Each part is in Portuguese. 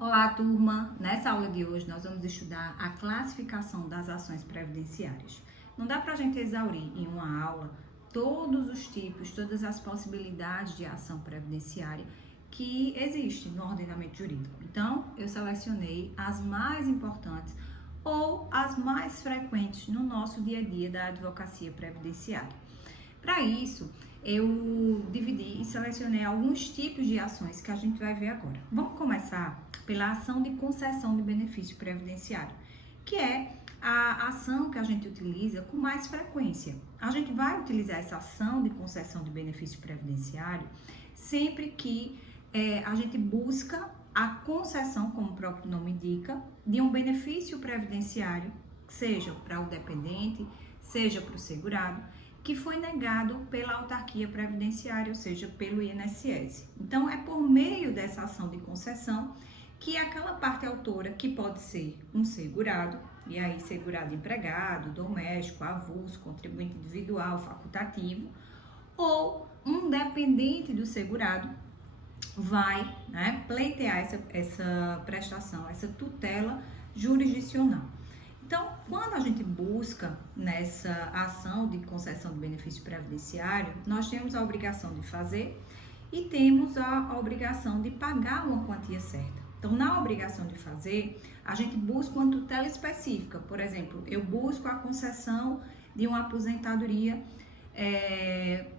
Olá, turma! Nessa aula de hoje nós vamos estudar a classificação das ações previdenciárias. Não dá para a gente exaurir em uma aula todos os tipos, todas as possibilidades de ação previdenciária que existem no ordenamento jurídico. Então, eu selecionei as mais importantes ou as mais frequentes no nosso dia a dia da advocacia previdenciária. Para isso, eu dividi e selecionei alguns tipos de ações que a gente vai ver agora. Vamos começar pela ação de concessão de benefício previdenciário, que é a ação que a gente utiliza com mais frequência. A gente vai utilizar essa ação de concessão de benefício previdenciário sempre que a gente busca a concessão, como o próprio nome indica, de um benefício previdenciário, seja para o dependente, seja para o segurado, que foi negado pela autarquia previdenciária, ou seja, pelo INSS. Então, é por meio dessa ação de concessão que aquela parte autora, que pode ser um segurado, e aí segurado empregado, doméstico, avulso, contribuinte individual, facultativo, ou um dependente do segurado, vai pleitear essa prestação, essa tutela jurisdicional. Então, quando a gente busca nessa ação de concessão de benefício previdenciário, nós temos a obrigação de fazer e temos a obrigação de pagar uma quantia certa. Então, na obrigação de fazer, a gente busca uma tutela específica. Por exemplo, eu busco a concessão de uma aposentadoria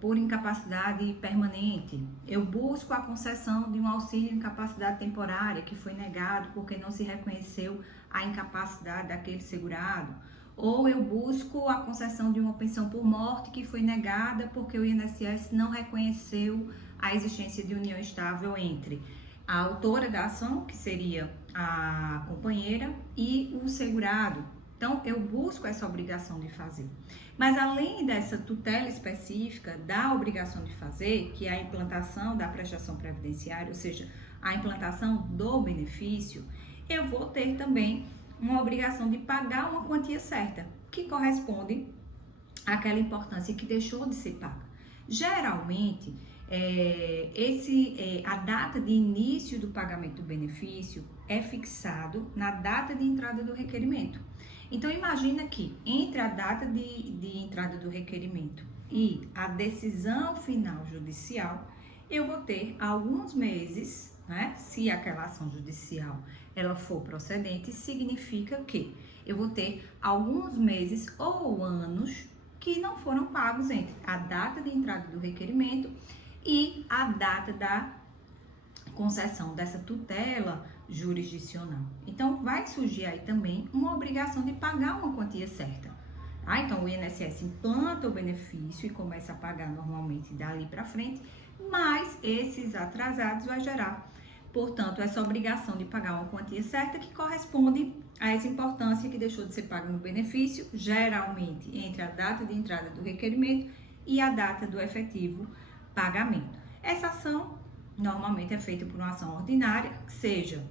por incapacidade permanente. Eu busco a concessão de um auxílio incapacidade temporária que foi negado porque não se reconheceu a incapacidade daquele segurado. Ou eu busco a concessão de uma pensão por morte que foi negada porque o INSS não reconheceu a existência de união estável entre a autora da ação, que seria a companheira, e o segurado. Então, eu busco essa obrigação de fazer. Mas, além dessa tutela específica da obrigação de fazer, que é a implantação da prestação previdenciária, ou seja, a implantação do benefício, eu vou ter também uma obrigação de pagar uma quantia certa, que corresponde àquela importância que deixou de ser paga. Geralmente, a data de início do pagamento do benefício é fixado na data de entrada do requerimento. Então, imagina que entre a data de entrada do requerimento e a decisão final judicial, eu vou ter alguns meses, se aquela ação judicial ela for procedente, significa que eu vou ter alguns meses ou anos que não foram pagos entre a data de entrada do requerimento e a data da concessão dessa tutela jurisdicional. Então, vai surgir aí também uma obrigação de pagar uma quantia certa. Então, o INSS implanta o benefício e começa a pagar normalmente dali para frente, mas esses atrasados vai gerar, portanto, essa obrigação de pagar uma quantia certa que corresponde a essa importância que deixou de ser paga no benefício, geralmente entre a data de entrada do requerimento e a data do efetivo pagamento. Essa ação normalmente é feita por uma ação ordinária, seja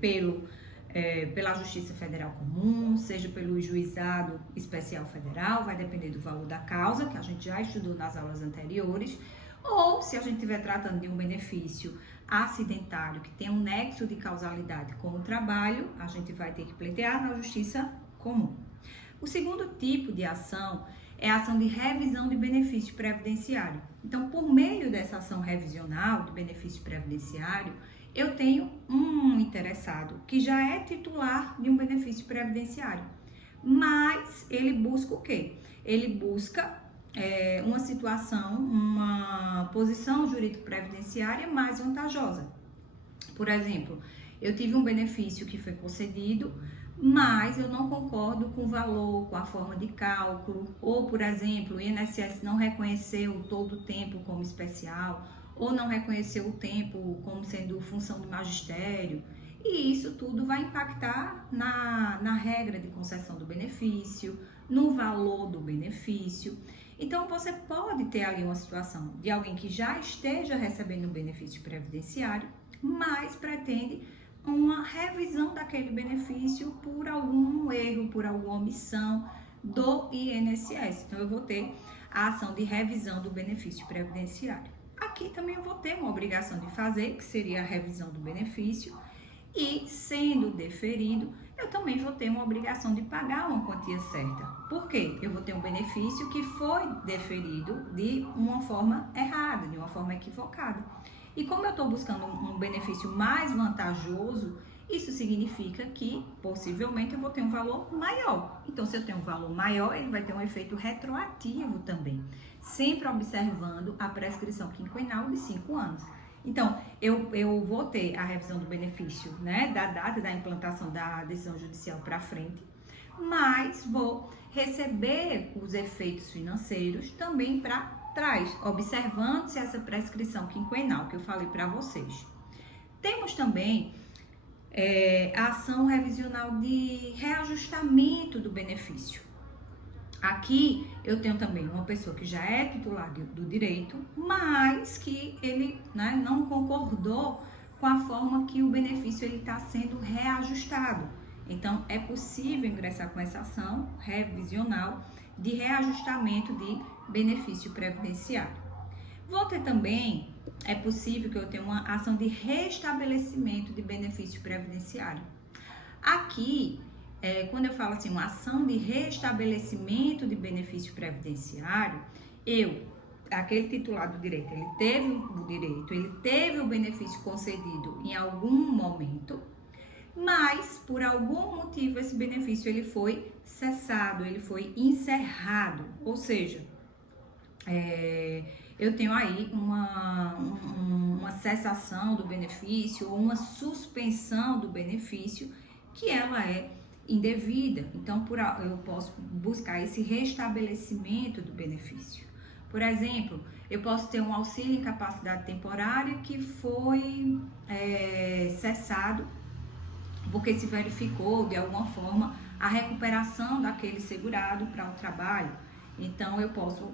pela Justiça Federal Comum, seja pelo Juizado Especial Federal, vai depender do valor da causa, que a gente já estudou nas aulas anteriores, ou se a gente estiver tratando de um benefício acidentário que tem um nexo de causalidade com o trabalho, a gente vai ter que pleitear na Justiça Comum. O segundo tipo de ação é a ação de revisão de benefício previdenciário. Então, por meio dessa ação revisional de benefício previdenciário, eu tenho um interessado que já é titular de um benefício previdenciário, mas ele busca o quê? Ele busca uma situação, uma posição jurídico-previdenciária mais vantajosa. Por exemplo, eu tive um benefício que foi concedido, mas eu não concordo com o valor, com a forma de cálculo, ou, por exemplo, o INSS não reconheceu todo o tempo como especial, ou não reconheceu o tempo como sendo função do magistério, e isso tudo vai impactar na regra de concessão do benefício, no valor do benefício. Então, você pode ter ali uma situação de alguém que já esteja recebendo o benefício previdenciário, mas pretende uma revisão daquele benefício por algum erro, por alguma omissão do INSS. Então, eu vou ter a ação de revisão do benefício previdenciário. aqui também eu vou ter uma obrigação de fazer, que seria a revisão do benefício, e sendo deferido, eu também vou ter uma obrigação de pagar uma quantia certa. Por quê? Eu vou ter um benefício que foi deferido de uma forma errada, de uma forma equivocada. E como eu estou buscando um benefício mais vantajoso, isso significa que, possivelmente, eu vou ter um valor maior. Então, se eu tenho um valor maior, ele vai ter um efeito retroativo também, sempre observando a prescrição quinquenal de 5 anos. Então, eu vou ter a revisão do benefício, né, da data da implantação da decisão judicial para frente, mas vou receber os efeitos financeiros também para trás, observando-se essa prescrição quinquenal que eu falei para vocês. Temos também a ação revisional de reajustamento do benefício. Aqui eu tenho também uma pessoa que já é titular do direito, mas que ele, né, não concordou com a forma que o benefício está sendo reajustado. Então, é possível ingressar com essa ação revisional de reajustamento de benefício previdenciário. Vou ter também, é possível que eu tenha uma ação de restabelecimento de benefício previdenciário. Aqui, quando eu falo assim, uma ação de restabelecimento de benefício previdenciário, aquele titular do direito, ele teve o direito, ele teve o benefício concedido em algum momento, mas por algum motivo esse benefício ele foi cessado, ele foi encerrado, ou seja, eu tenho aí uma cessação do benefício ou uma suspensão do benefício que ela é indevida. Então, eu posso buscar esse restabelecimento do benefício. Por exemplo, eu posso ter um auxílio em capacidade temporária que foi cessado porque se verificou de alguma forma a recuperação daquele segurado para o trabalho. Então, eu posso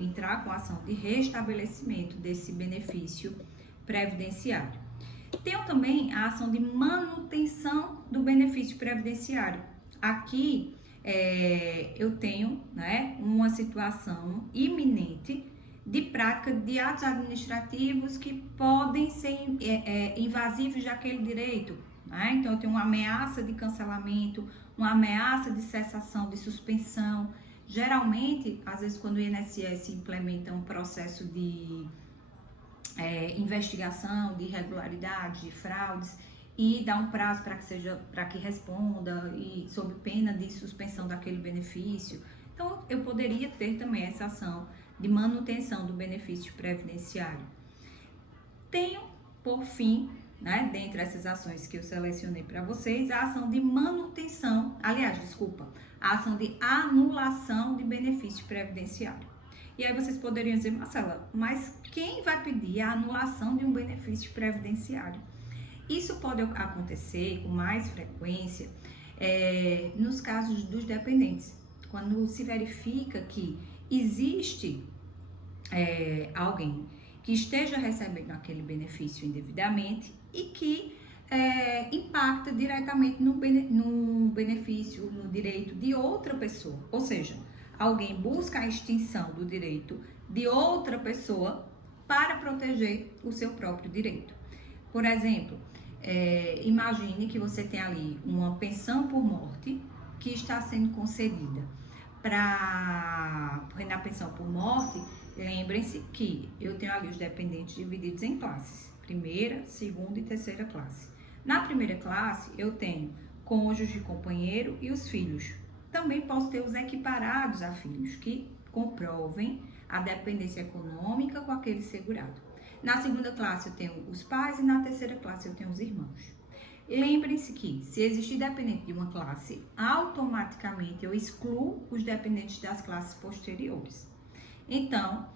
entrar com a ação de restabelecimento desse benefício previdenciário. Tenho também a ação de manutenção do benefício previdenciário. Aqui, eu tenho, né, uma situação iminente de prática de atos administrativos que podem ser invasivos daquele direito. Né? Então, eu tenho uma ameaça de cancelamento, uma ameaça de cessação, de suspensão. Geralmente, às vezes, quando o INSS implementa um processo de investigação de irregularidades, de fraudes, e dá um prazo para que responda, e sob pena de suspensão daquele benefício. Então, eu poderia ter também essa ação de manutenção do benefício previdenciário. Tenho, por fim, né, dentre essas ações que eu selecionei para vocês, a ação de manutenção, a ação de anulação de benefício previdenciário. E aí vocês poderiam dizer, Marcela, mas quem vai pedir a anulação de um benefício previdenciário? Isso pode acontecer com mais frequência nos casos dos dependentes, quando se verifica que existe alguém que esteja recebendo aquele benefício indevidamente e que impacta diretamente no benefício, no direito de outra pessoa. Ou seja, alguém busca a extinção do direito de outra pessoa para proteger o seu próprio direito. Por exemplo, imagine que você tem ali uma pensão por morte que está sendo concedida. Na pensão por morte, lembrem-se que eu tenho ali os dependentes divididos em classes, primeira, segunda e terceira classe. Na primeira classe, eu tenho cônjuge, companheiro e os filhos. Também posso ter os equiparados a filhos, que comprovem a dependência econômica com aquele segurado. Na segunda classe, eu tenho os pais e na terceira classe, eu tenho os irmãos. Lembrem-se que, se existir dependente de uma classe, automaticamente eu excluo os dependentes das classes posteriores. Então,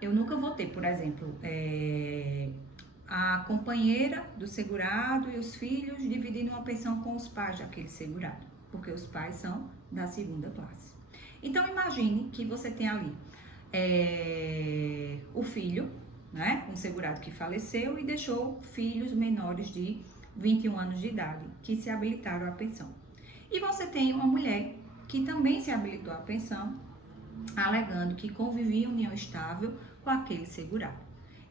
eu nunca vou ter, por exemplo, a companheira do segurado e os filhos dividindo uma pensão com os pais daquele segurado, porque os pais são da segunda classe. Então, imagine que você tem ali o filho, né, um segurado que faleceu e deixou filhos menores de 21 anos de idade, que se habilitaram à pensão. E você tem uma mulher que também se habilitou à pensão, alegando que convivia em união estável com aquele segurado.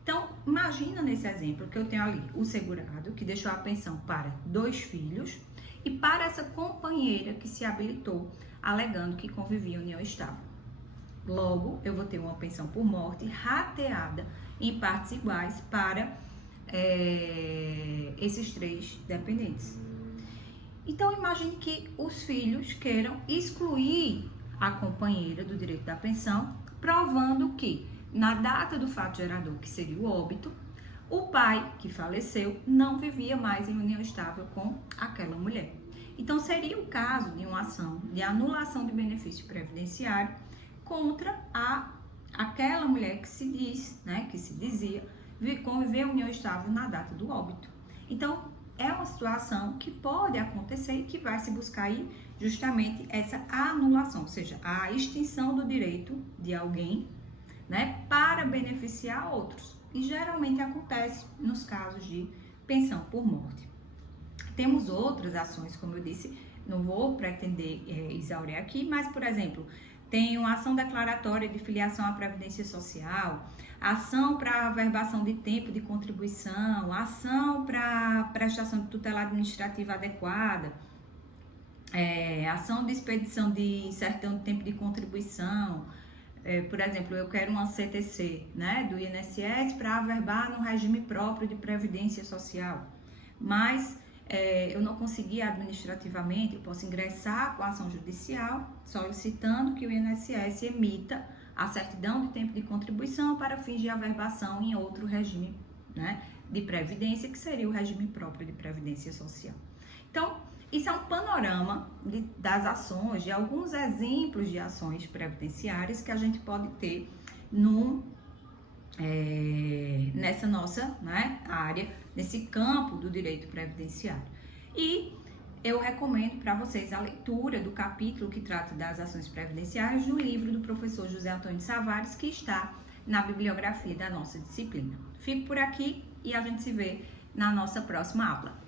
Então, imagina nesse exemplo que eu tenho ali o segurado que deixou a pensão para 2 filhos e para essa companheira que se habilitou alegando que convivia em união estável. Logo, eu vou ter uma pensão por morte rateada em partes iguais para esses 3 dependentes. Então, imagine que os filhos queiram excluir a companheira do direito da pensão, provando que, na data do fato gerador, que seria o óbito, o pai, que faleceu, não vivia mais em união estável com aquela mulher. Então, seria o caso de uma ação de anulação de benefício previdenciário contra aquela mulher que se diz, né, que se dizia conviver em união estável na data do óbito. Então, é uma situação que pode acontecer e que vai se buscar aí justamente essa anulação, ou seja, a extinção do direito de alguém, né, para beneficiar outros. E geralmente acontece nos casos de pensão por morte. Temos outras ações, como eu disse, não vou pretender exaurir aqui, mas, por exemplo, tem uma ação declaratória de filiação à Previdência Social, ação para averbação de tempo de contribuição, ação para prestação de tutela administrativa adequada, ação de expedição de certidão de tempo de contribuição. Por exemplo, eu quero uma CTC, né, do INSS para averbar no regime próprio de Previdência Social, mas eu não consegui administrativamente, eu posso ingressar com a ação judicial solicitando que o INSS emita a certidão de tempo de contribuição para fins de averbação em outro regime, né, de previdência, que seria o regime próprio de Previdência Social. Então, isso é um panorama das ações, de alguns exemplos de ações previdenciárias que a gente pode ter nessa nossa, né, área, nesse campo do direito previdenciário. E eu recomendo para vocês a leitura do capítulo que trata das ações previdenciárias do livro do professor José Antônio de Savares, que está na bibliografia da nossa disciplina. Fico por aqui e a gente se vê na nossa próxima aula.